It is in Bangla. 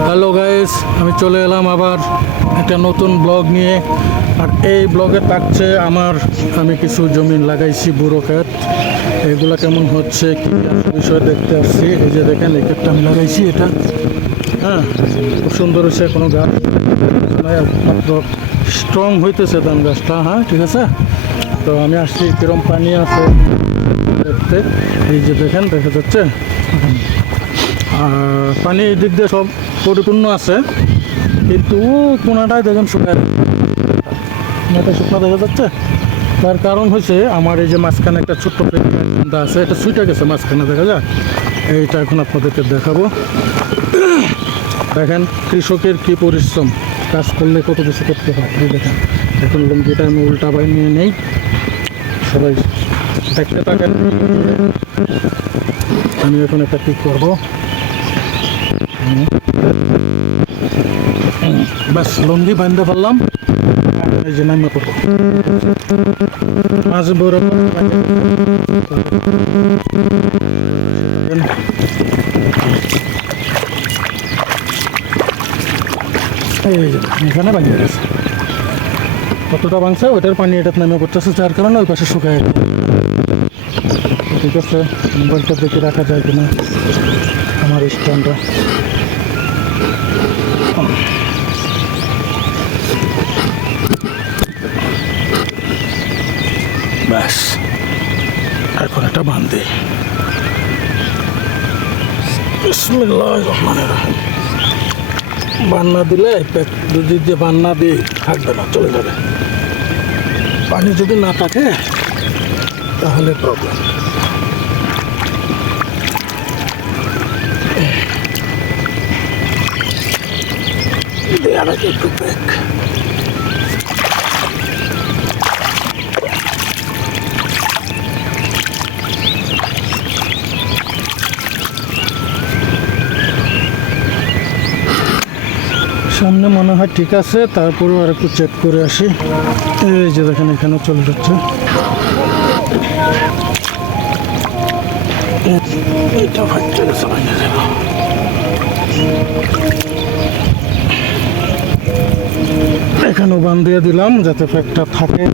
হ্যালো গাইস, আমি চলে এলাম আবার একটা নতুন ব্লগ নিয়ে। আর এই ব্লগে থাকছে আমি কিছু জমি লাগাইছি, বুড়ো ক্ষেত। এগুলা কেমন হচ্ছে কি বিষয় দেখতে আসছি। এই যে দেখেন, এই ক্ষেতটা আমি লাগাইছি, এটা হ্যাঁ খুব সুন্দর হচ্ছে। কোনো গাছ মাত্র স্ট্রং হইতেছে ধান গাছটা। হ্যাঁ ঠিক আছে। তো আমি আসছি কিরম পানি আছে দেখতে। এই যে দেখেন, দেখা যাচ্ছে পানি এই দিক দিয়ে সব পরিপূর্ণ আছে, কিন্তু কোনাটায় দেখেন শুকায়, কোনাটা শুকনো দেখা যাচ্ছে। তার কারণ হচ্ছে আমার এই যে মাঝখানে একটা ছোট্ট বান্ধা আছে, এটা সুইটা গেছে মাঝখানে, দেখা যায়। এইটা এখন আপনাদেরকে দেখাবো। দেখেন কৃষকের কি পরিশ্রম, কাজ করলে কত কিছু করতে হয়। এই দেখেন, এখন লুঙ্গিটা আমি উল্টা বাই নিয়ে নেই, সবাই দেখতে থাকেন। আমি এখন একটা ঠিক করবো, বাস লুঙ্গি বাঁধতে পারলাম। এই যে নামা পড়বো মাছ বড়। এই যে এখানে বাঁধিয়ে গেছে, কতটা ভাঙছে ওইটার পানি এটা নামে পড়তেছে, যার কারণে ওই পাশে শুকায়। ঠিক আছে, মোবাইলটা দেখে রাখা যায় কিনা আমার স্ট্যান্ডটা। ব্যাস, এখন এটা বান্ধে। বিসমিল্লাহির রহমানির রহিম। বান্না দিলে যদি যে বান্না দিয়ে থাকবে না, চলে যাবে। পানি যদি না থাকে তাহলে প্রবলেম। দেওয়ার আগে একটু ব্রেক। সামনে মনে হয় ঠিক আছে, তারপরেও আর একটু চেক করে আসি। এই যে দেখেন, এখানে চলে যাচ্ছে। এখানেও বান দিয়ে দিলাম যাতে ফ্যাক্টটা থাকে।